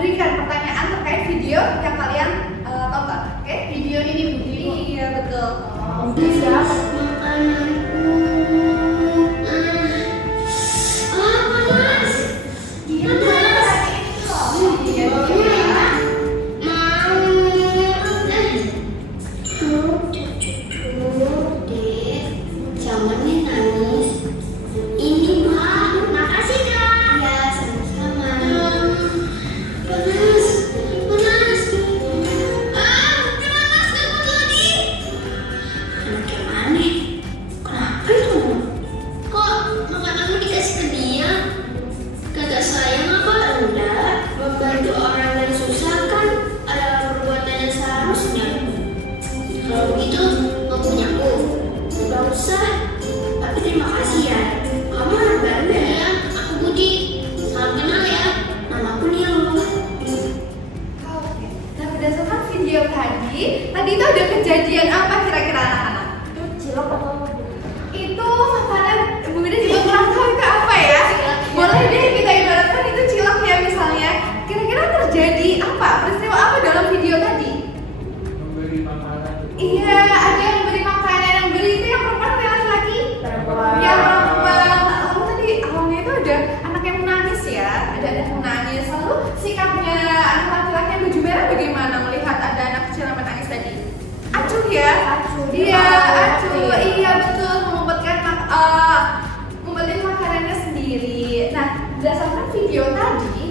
berikan pertanyaan terkait video yang kalian tonton. Oke? Video ini Budi. Iya, betul. Siapa? Panas. Iya, Jangan nih nangis. Ini mah, makasih Kak. Ya, sama-sama. Panas, panas. Panas kamu tadi. Anak yang aneh. Kenapa itu? Kok makananmu dikasih ke dia? Kagak sayang apa? Enggak. Membantu orang yang susah kan adalah perbuatan yang seharusnya. Kalau begitu, mau punyaku? Gak usah. Tapi terima kasih ya. Kamu anak baru ya? Aku Budi. Salam kenal ya. Namaku Nilu. Oke. Nah, berdasarkan video tadi itu ada kejadian apa kira-kira anak-anak? Itu cilok atau Itu makanan Bu Ida juga kurang tahu itu apa ya. Boleh deh kita ibaratkan itu cilok ya misalnya. Kira-kira terjadi apa? Peristiwa apa dalam video tadi? Memberi makanan. Iya, ada yang beri makanan, yang beri itu yang perempuan atau yang laki-laki? perempuan? Yang perempuan. Lalu tadi awalnya itu ada anak yang menangis ya, ada anak yang menangis. Lalu sikapnya anak laki-laki yang baju merah bagaimana melihat ada anak kecil yang menangis tadi? Acuh ya? Acuh. Iya, acuh. Iya betul, ngumpetin makanannya sendiri. Nah, berdasarkan video tadi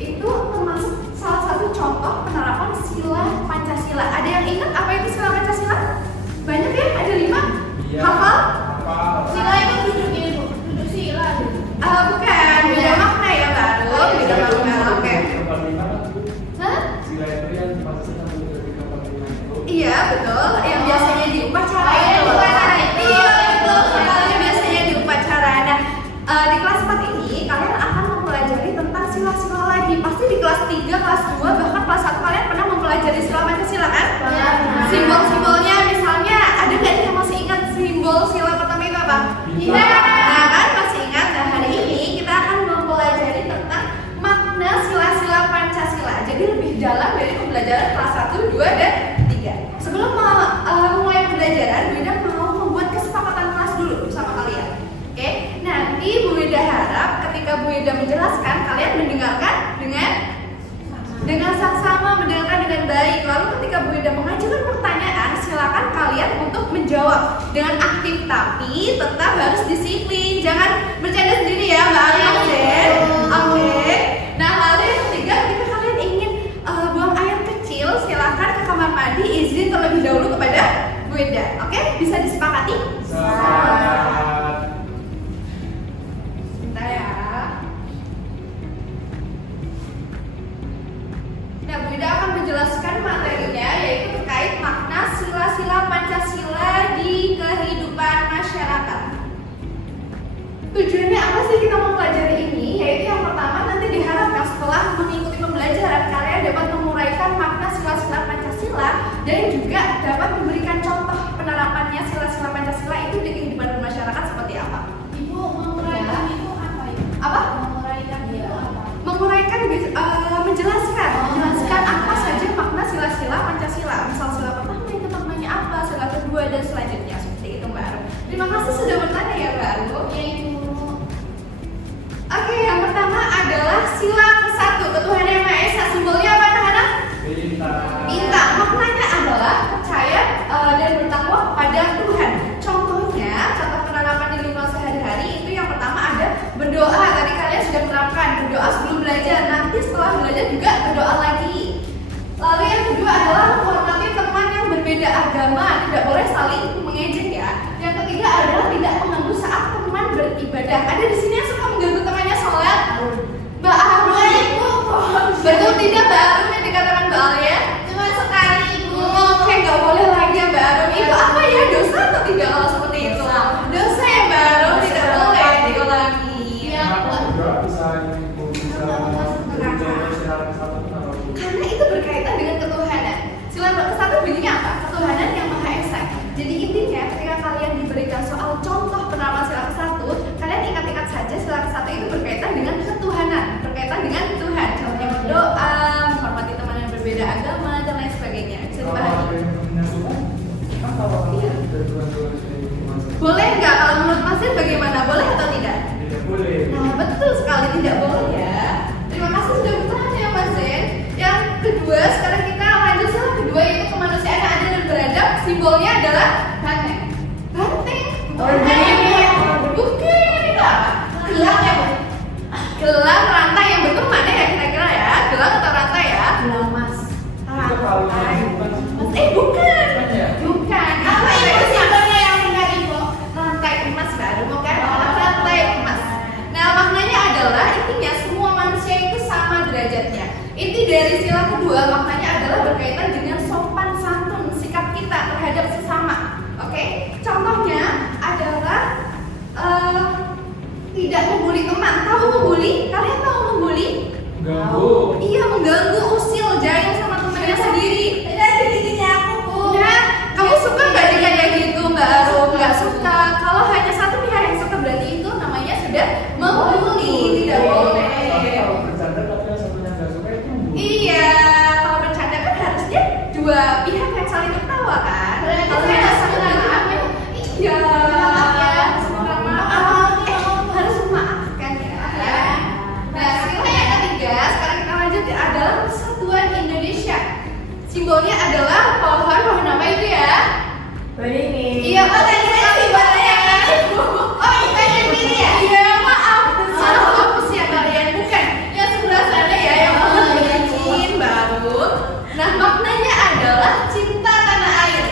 itu termasuk salah satu contoh penerapan sila Pancasila. Ada yang ingat apa itu sila Pancasila? Banyak ya? Ada 5? Iya. Hafal? Sila itu duduk ini Bu. Duduk sila. Bukan, beda makna ya baru, beda makna. Oke. Hah? Sila itu yang pasti kamu dari kapal itu. Iya betul, yang biasanya di upacara Oh, itu. di upacara itu. Iya betul, sekali biasanya di upacara. Nah, di kelas 4 ini kalian akan mempelajari tentang sila-sila lagi. Pasti di kelas 3, kelas 2, bahkan kelas 1 kalian pernah mempelajari sila Pancasila kan? Iya. Simbol-simbolnya misalnya ada nggak nih yang masih ingat simbol sila pertama itu apa? Iya. Nah kan masih ingat. Nah hari ini kita akan mempelajari tentang makna sila-sila Pancasila. Jadi lebih dalam dari pembelajaran kelas 1, 2, dan 3. Sebelum mulai pembelajaran, Bu Ida mau membuat kesepakatan kelas dulu sama kalian. Oke? Nanti Bu Ida harap ketika Bu Ida menjelaskan, kalian mendengarkan dengan saksama, mendengarkan dengan baik. Lalu ketika Bu Ida mengajukan pertanyaan, silakan kalian untuk menjawab dengan aktif, tapi tetap harus disiplin. Jangan bercanda sendiri ya, Mbak Alien. Oke. Nah, lalu yang ketiga, ketika kalian ingin buang air kecil, silakan ke kamar mandi, izin terlebih dahulu kepada Bu Ida. Oke? Bisa disepakati? Selamat. Bentar ya. Nah, Bu Ida akan menjelaskan materinya, yaitu terkait makna sila-sila Pancasila di kehidupan masyarakat. Tujuannya apa sih kita mempelajari ini? Yaitu yang pertama, nanti diharapkan setelah mengikuti pembelajaran kalian dapat menguraikan makna sila-sila Pancasila dan juga dapat memberikan contoh penerapannya sila-sila Pancasila itu di kehidupan masyarakat seperti apa? Ibu menguraikan itu apa ya? Apa? Menguraikan itu apa? Menguraikan menjelaskan apa saja makna sila-sila Pancasila. Misal sila pertama itu maknanya apa, sila kedua dan selanjutnya seperti itu Mbak Arum. Terima kasih sudah bertanya ya Mbak Arum. Ya Ibu. Oke, yang pertama adalah sila ke-1, ketuhanan yang Maha Esa. Simbolnya apa anak-anak? Bintang. Maknanya adalah percaya dan bertakwa kepada Tuhan. Contohnya, contoh penerapan di lingkungan sehari-hari itu yang pertama ada berdoa. Tadi kalian sudah menerapkan berdoa sebelum belajar. Nanti setelah belajar juga berdoa lagi. Lalu yang kedua adalah menghormati teman yang berbeda agama. Tidak boleh saling mengejek ya. Yang ketiga adalah tidak mengganggu saat teman beribadah. Ada di sini yang suka mengganggu temannya sholat? Mbak Arum. Ibu. Betul tidak Mbak Arum yang dikatakan Mbak Alia? Cuma sekali Ibu. Oke, nggak boleh lagi ya Mbak Arum. Itu apa ya, dosa atau tidak kalau seperti itu? Dosa ya Mbak Arum, tidak boleh diulangi. Ya, Bu. Karena itu berkaitan dengan ketuhanan. Sila ke-1 bunyinya apa? Ketuhanan yang Maha Esa. Jadi intinya ketika kalian diberikan soal contoh penerapan sila ke-1, kalian ingat-ingat saja sila ke-1 itu berkaitan dengan ketuhanan, berkaitan dengan Tuhan. Contohnya berdoa, membuli. Kalian tahu membuli? Ganggu. Iya, mengganggu, usil, jahil sama temannya sendiri. Tidak sedikitnya aku bu. Ya, kamu suka nggak jika kayak gitu, Mbak Arum? Nggak suka. Kalau hanya satu pihak yang suka berarti itu namanya sudah membuli. Tidak boleh. Kalau bercanda tapi yang satunya nggak suka itu membuli. Iya, kalau bercanda kan harusnya dua pihak yang saling tertawa kan. Berarti Kalau saya hanya harus satu memaafkan. pihak, iya. Minta maaf. Harus memaafkan ya. Nah, skill yang ketiga, sekarang kita lanjut adalah Persatuan Indonesia. Simbolnya adalah pohon nama itu ya. Beringin. Iya, Pak, tadi saya simbolnya. Oh, bukan yang ini ya? Iya, maaf. Salah fokus ya kalian, bukan yang sebelah sana ya, yang pohon beringin baru. Nah, maknanya adalah cinta tanah air.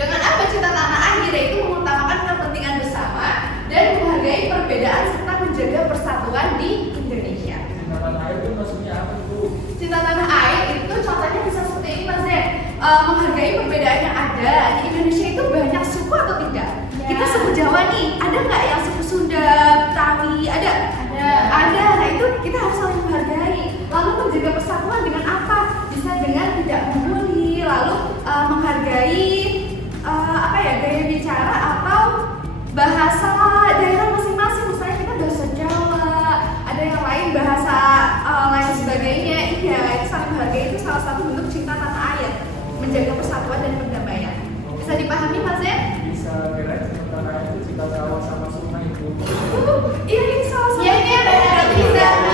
Dengan apa cinta tanah air? Yaitu mengutamakan kepentingan bersama dan menghargai perbedaan serta menjaga persatuan di Indonesia. Cinta tanah air itu maksudnya apa itu? Cinta tanah air itu contohnya bisa seperti ini Mas Zen. Menghargai perbedaan yang ada. Di Indonesia itu banyak suku atau tidak? Ya. Kita suku Jawa nih, ada nggak yang suku Sunda, Betawi? Ada? Ada. Nah itu kita harus saling menghargai. Lalu menjaga persatuan dengan apa? Bisa dengan tidak membuli, lalu menghargai gaya bicara atau bahasa daerah masing-masing. Misalnya kita bahasa Jawa, ada yang lain bahasa lain sebagainya. Iya, itu saling menghargai, itu salah satu bentuk cinta tanah air, menjaga persatuan dan perdamaian. Bisa dipahami Mas Zen? Bisa kira cinta tanah air itu cinta sawah sama sungai itu. Iya, ini salah satu. Ya, ini ada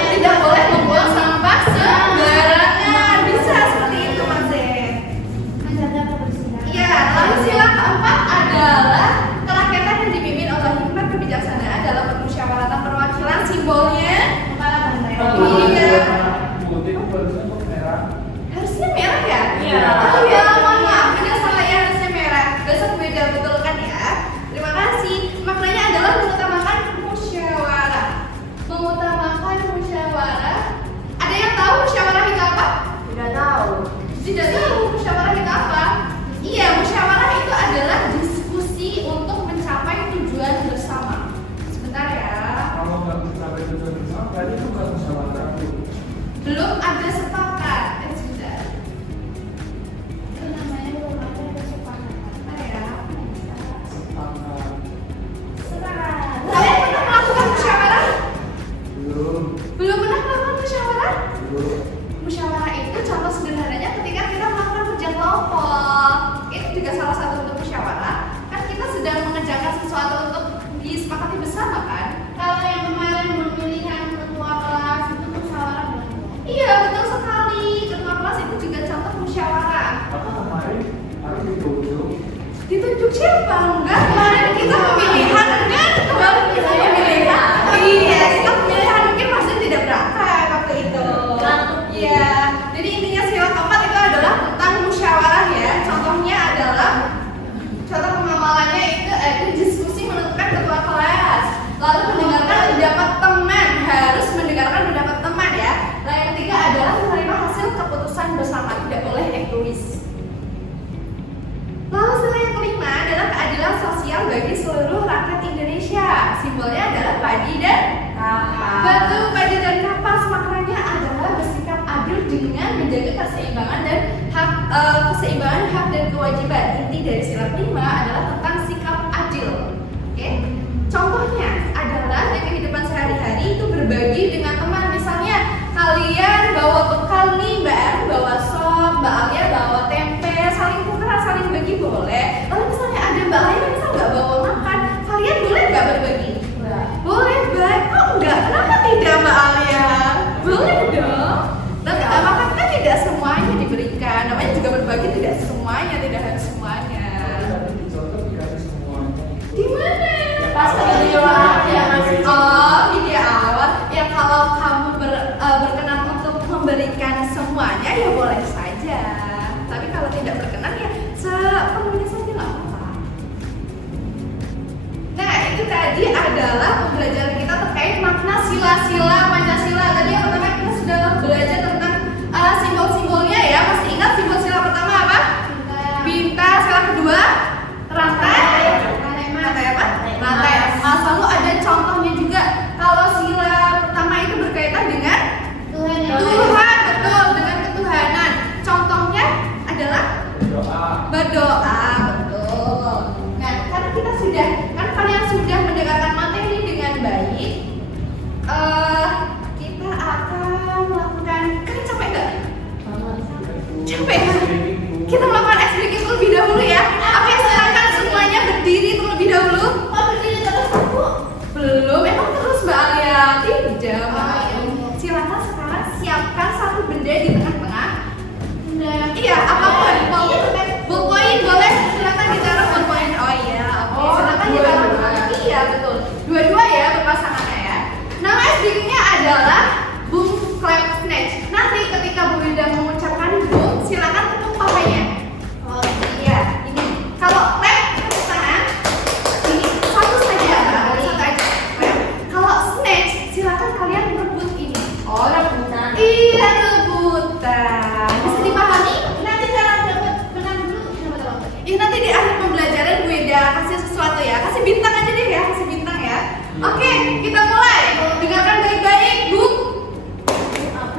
Tidak boleh membuang sampah sembarangan. Bisa seperti itu Mas Zen. Menjaga kebersihan. Iya, lalu sila keempat adalah kerakyatan yang dipimpin oleh hikmat kebijaksanaan dalam permusyawaratan perwakilan. Simbolnya Kepala banteng. Iya. Putih itu harusnya kok merah. harusnya merah ya? Iya. Oh ya, mohon maaf, beda salah ya, harusnya merah. Besok beda betul kan ya? Terima kasih. Maknanya adalah mengutamakan musyawarah. Mengutamakan musyawarah. Ada yang tahu musyawarah itu apa? Tidak tahu. Tidak tahu musyawarah itu apa? Iya, musyawarah itu adalah diskusi untuk mencapai tujuan bersama. Sebentar ya. Kalau nggak mencapai tujuan bersama, berarti itu nggak musyawarah. Belum ada sepakat. Sebentar. Itu namanya belum ada kesepakatan. Sebentar ya. Sepakat. Sekarang. Kalian pernah melakukan musyawarah? Belum. Belum pernah melakukan musyawarah? Belum. Musyawarah itu contoh sederhananya ketika kita melakukan kerja kelompok. Itu juga salah satu bentuk musyawarah. Kan kita sedang mengerjakan sesuatu untuk disepakati bersama kan? Kalau yang kemarin pemilihan ketua kelas itu musyawarah bukan? Iya, betul sekali. Ketua kelas itu juga contoh musyawarah. Apa kemarin harus ditunjuk? Ditunjuk siapa? Enggak, kemarin kita pemilihan kan? Kemarin kita pemilihan. Iya, kita pemilihan mungkin pasti tidak berangkat waktu itu. Iya. Jadi intinya sila keempat itu adalah tentang musyawarah ya. Contohnya adalah contoh pengamalannya itu diskusi menentukan ketua kelas. Lalu mendengarkan pendapat teman, harus mendengarkan pendapat teman ya. Nah yang ketiga adalah menerima hasil keputusan bersama, tidak boleh egois. Lalu sila yang kelima adalah keadilan sosial bagi seluruh rakyat Indonesia. Simbolnya adalah padi dan kapas. Betul, padi dan kapas maknanya adalah bersikap adil dengan menjaga keseimbangan dan hak dan kewajiban. Inti dari sila kelima adalah tentang sikap adil. Oke? Contohnya adalah di kehidupan sehari-hari itu berbagi dengan teman. Misalnya kalian bawa bekal nih, Mbak Erin bawa sop, Mbak Alia bawa tempe, saling tukeran, saling bagi boleh. Lalu misalnya ada Mbak lain yang misal nggak bawa makan, kalian boleh nggak berbagi? Boleh, baik. Kok enggak? Kenapa tidak Mbak Alia? Boleh dong. Dan nggak makan kan tidak semuanya diberikan. Namanya juga berbagi, tidak semuanya, tidak harus semuanya. Tapi dicontoh dikasih semuanya. Di mana? Pas video ya masih. Oh, video awal. Ya kalau kamu berkenan untuk memberikan semuanya ya boleh saja. Tapi kalau tidak berkenan ya sepenuhnya saja nggak apa-apa. Nah itu tadi adalah pembelajaran kita terkait makna sila-sila Pancasila. Tadi yang pertama kita sudah belajar tentang simbol-simbolnya ya. Masih ingat simbol sila pertama apa? Bintang. Sila kedua rantai. Rantai apa? Rantai. Selalu ada contohnya juga. Kalau sila pertama berkaitan dengan Tuhan yang Tuhan, betul, dengan ketuhanan. Contohnya adalah Doa. berdoa, betul. Nah, karena kita kan kalian sudah mendekatkan materi dengan baik, kita akan melakukan. Kalian capek nggak? Capek kan? Kita melakukan ice breaking terlebih dahulu ya. Oke, silakan semuanya berdiri terlebih dahulu. Oh, berdiri terus Bu. Belum, emang terus Mbak Alia? Tidak, Mbak. Oh, iya. Silakan sekarang siapkan satu benda di tengah-tengah. Benda. Iya, apapun. Iya, Ballpoint boleh, silakan ditaruh ballpoint. Oh iya, oke. Oh, Silakan dua-dua. ditaruh. Iya, betul. Dua-dua ya berpasangannya ya. Nama SDG-nya adalah Boom Clap Snatch. Nanti ketika Bu Winda mengucapkan boom, silakan tepuk pahanya. Oh, Iya, ini. Kalau clap tepuk tangan, ini satu saja, satu aja. Clap. Kalau snatch, silakan kalian merebut ini. oh, rebutan. Iya, rebutan. Bisa dipahami? Nanti cara dapat menang dulu siapa tahu. Ya nanti di akhir pembelajaran Bu Ida kasih sesuatu ya. Kasih bintang aja deh ya, kasih bintang ya. Oke, kita mulai. Dengarkan baik-baik, Bu.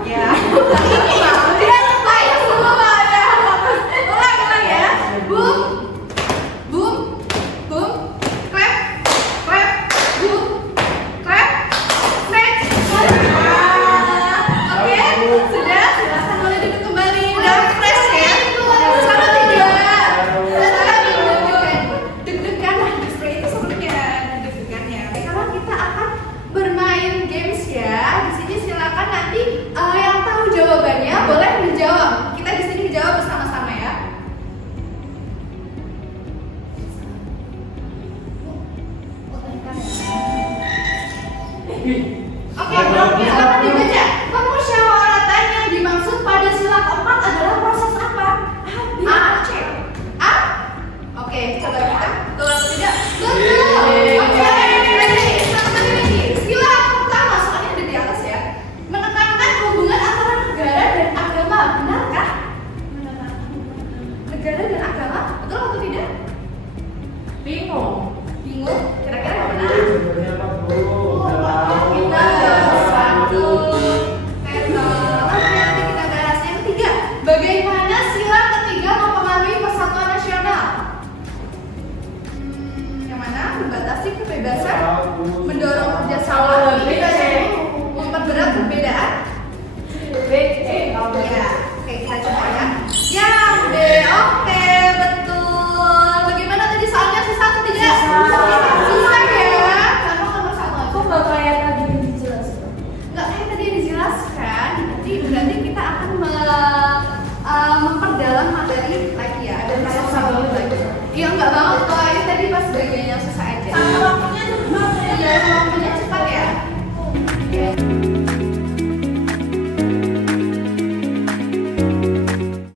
Ya. Ini dia saya semua ya. Ulang ya. Boom. Boom. Boom. Clap. Clap. Boom. Clap. Snatch. Oke, sudah. Silakan boleh duduk kembali dan fresh ya. Sama tidak. Deg-degan lah, justru itu sebelumnya deg-degannya. Sekarang kita akan bermain games ya. Di sini silakan nanti yang tahu jawabannya boleh menjawab. Kita di sini jawab bersama-sama ya. Oke, silakan dibaca. Pemusyawaratan yang dimaksud pada sila keempat adalah proses apa? A, C. A? Oke, coba kita. Betul atau tidak? Betul. Oke, lagi. Sila pertama, soalnya ada di atas ya. Menekankan hubungan antara negara dan agama. Benarkah? Negara dan agama? Betul atau tidak? Bingung. Bingung? Kira-kira yang benar? Sebenarnya apa, Bu? Kita satu nanti kita bahas yang ketiga. Bagaimana sila ketiga mempengaruhi persatuan nasional? Yang mana? Membatasi kebebasan, mendorong kerjasama, memperberat perbedaan. Ya, oke kita coba ya. Yang B, oke betul. Bagaimana tadi soalnya susah atau tidak? Susah ya. Kamu nomor satu aja. Kok nggak kayak tadi yang dijelaskan? Nggak kayak tadi yang dijelaskan, nanti berarti kita akan memperdalam materi lagi ya. Ada Susah banget banget lagi. Iya nggak banget kok, ini tadi pas bagian yang susah aja. Sama waktunya tuh berapa ya? Iya,